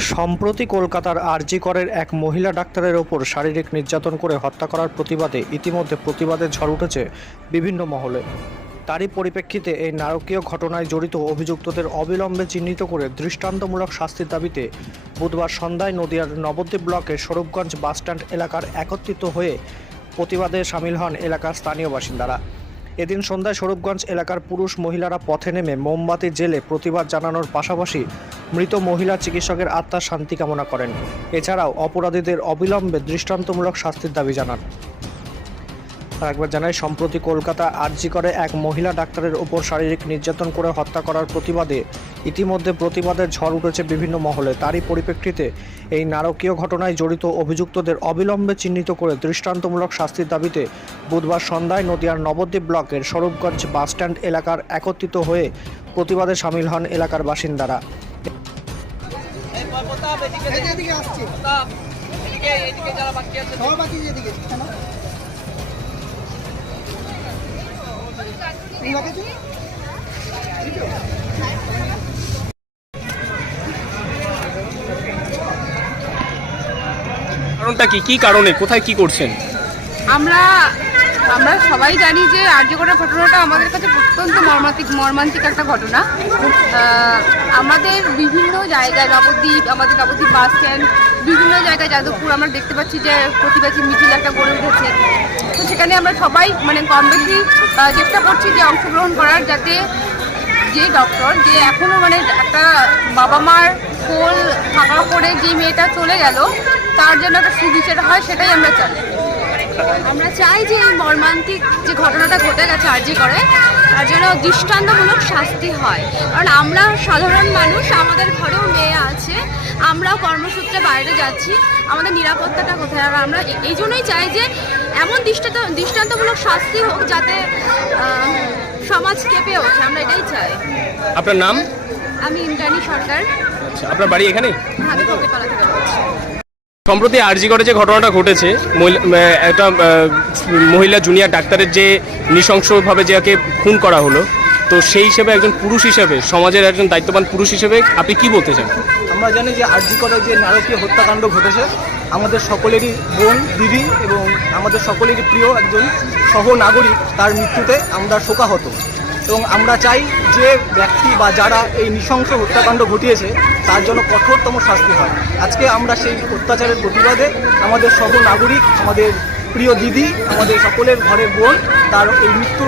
সম্প্রতি কলকাতার আরজি করের এক মহিলা ডাক্তারের ওপর শারীরিক নির্যাতন করে হত্যা করার প্রতিবাদে ইতিমধ্যে প্রতিবাদের ঝড় উঠেছে বিভিন্ন মহলে। তারই পরিপ্রেক্ষিতে এই নারকীয় ঘটনায় জড়িত অভিযুক্তদের অবিলম্বে চিহ্নিত করে দৃষ্টান্তমূলক শাস্তির দাবিতে বুধবার সন্ধ্যায় নদিয়ার নবদ্বীপ ব্লকের স্বরূপগঞ্জ বাসস্ট্যান্ড এলাকার একত্রিত হয়ে প্রতিবাদে সামিল হন এলাকার স্থানীয় বাসিন্দারা। এদিন সন্ধ্যায় স্বরূপগঞ্জ এলাকার পুরুষ মহিলারা পথে নেমে মোমবাতি জেলে প্রতিবাদ জানানোর পাশাপাশি মৃত মহিলা চিকিৎসকের আত্মার শান্তি কামনা করেন। এছাড়াও অপরাধীদের অবিলম্বে দৃষ্টান্তমূলক শাস্তির দাবি জানান। একবার জানাই সম্প্রতি কলকাতা আরজি করে এক মহিলা ডাক্তারের ওপর শারীরিক নির্যাতন করে হত্যা করার প্রতিবাদে ইতিমধ্যে প্রতিবাদের ঝড় উঠেছে বিভিন্ন মহলে। তারই পরিপ্রেক্ষিতে এই নারকীয় ঘটনায় জড়িত অভিযুক্তদের অবিলম্বে চিহ্নিত করে দৃষ্টান্তমূলক শাস্তির দাবিতে বুধবার সন্ধ্যায় নদিয়ার নবদ্বীপ ব্লকের স্বরূপগঞ্জ বাসস্ট্যান্ড এলাকার একত্রিত হয়ে প্রতিবাদে সামিল হন এলাকার বাসিন্দারা। এদিকে যারা বাকি আছে। কারণটা কি? কি কারণে? কোথায় কি করছেন? আমরা আমরা সবাই জানি যে আর্যকরের ঘটনাটা আমাদের কাছে অত্যন্ত মর্মান্তিক মর্মান্তিক একটা ঘটনা। আমাদের বিভিন্ন জায়গায়, নবদ্বীপ, আমাদের নবদ্বীপ বাস স্ট্যান্ড, বিভিন্ন জায়গায় যাদবপুর, আমরা দেখতে পাচ্ছি যে প্রতিবাদী মিছিল একটা গড়ে উঠেছে। তো সেখানে আমরা সবাই মানে কম বেশি চেষ্টা করছি যে অংশগ্রহণ করার যাতে যে ডক্টর যে এখনও মানে একটা বাবা মার কোল ফাঁকা করে যে মেয়েটা চলে গেল, তার জন্য একটা সুবিচার হয়, সেটাই আমরা চাই। আমরা চাই যে এই মর্মান্তিক যে ঘটনাটা ঘটে গেছে আরজি করে তার জন্য দৃষ্টান্তমূলক শাস্তি হয়। কারণ আমরা সাধারণ মানুষ আমাদের ঘরেও মেয়ে আছে আমরাও কর্মসূত্রে বাইরে যাচ্ছি আমাদের নিরাপত্তাটা কোথায়? আর আমরা এই জন্যই চাই যে এমন দৃষ্টান্ত দৃষ্টান্তমূলক শাস্তি হোক যাতে সমাজ কেঁপে ওঠে আমরা এটাই চাই। আপনার নাম? আমি ইন্দ্রাণী সরকার। আচ্ছা আপনার বাড়ি এখানে আমি থেকে বলছি। সম্প্রতি আরজি করে যে ঘটনাটা ঘটেছে একটা মহিলা জুনিয়র ডাক্তারের যে নৃশংসভাবে যাকে খুন করা হলো, তো সেই হিসেবে একজন পুরুষ হিসেবে, সমাজের একজন দায়িত্ববান পুরুষ হিসেবে আপনি কি বলতে চান? আমরা জানি যে আরজি করে যে নারকীয় হত্যাকাণ্ড ঘটেছে, আমাদের সকলেরই বোন, দিদি এবং আমাদের সকলেরই প্রিয় একজন সহ নাগরিক, তার মৃত্যুতে আমরা শোকাহত। এবং আমরা চাই যে ব্যক্তি বা যারা এই নৃশংস হত্যাকাণ্ড ঘটিয়েছে, তার জন্য কঠোরতম শাস্তি হয়। আজকে আমরা সেই অত্যাচারের প্রতিবাদে আমাদের সহ নাগরিক, আমাদের প্রিয় দিদি, আমাদের সকলের ঘরের বোন, তার এই মৃত্যু,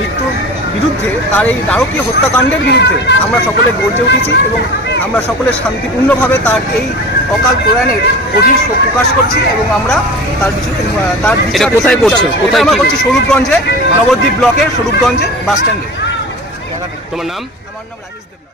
মৃত্যুর বিরুদ্ধে তার এই নারকীয় হত্যাকাণ্ডের বিরুদ্ধে আমরা সকলে গর্জে উঠেছি এবং আমরা সকলে শান্তিপূর্ণভাবে তার এই অকাল প্রয়াণের অধীর শোক প্রকাশ করছি এবং আমরা তার তার এটা কোথায় করছ? কোথায় আমরা করছি? স্বরূপগঞ্জে নবদ্বীপ ব্লকের স্বরূপগঞ্জে বাস স্ট্যান্ডে। তোমার নাম? আমার নাম রাজেশ দেবনাথ।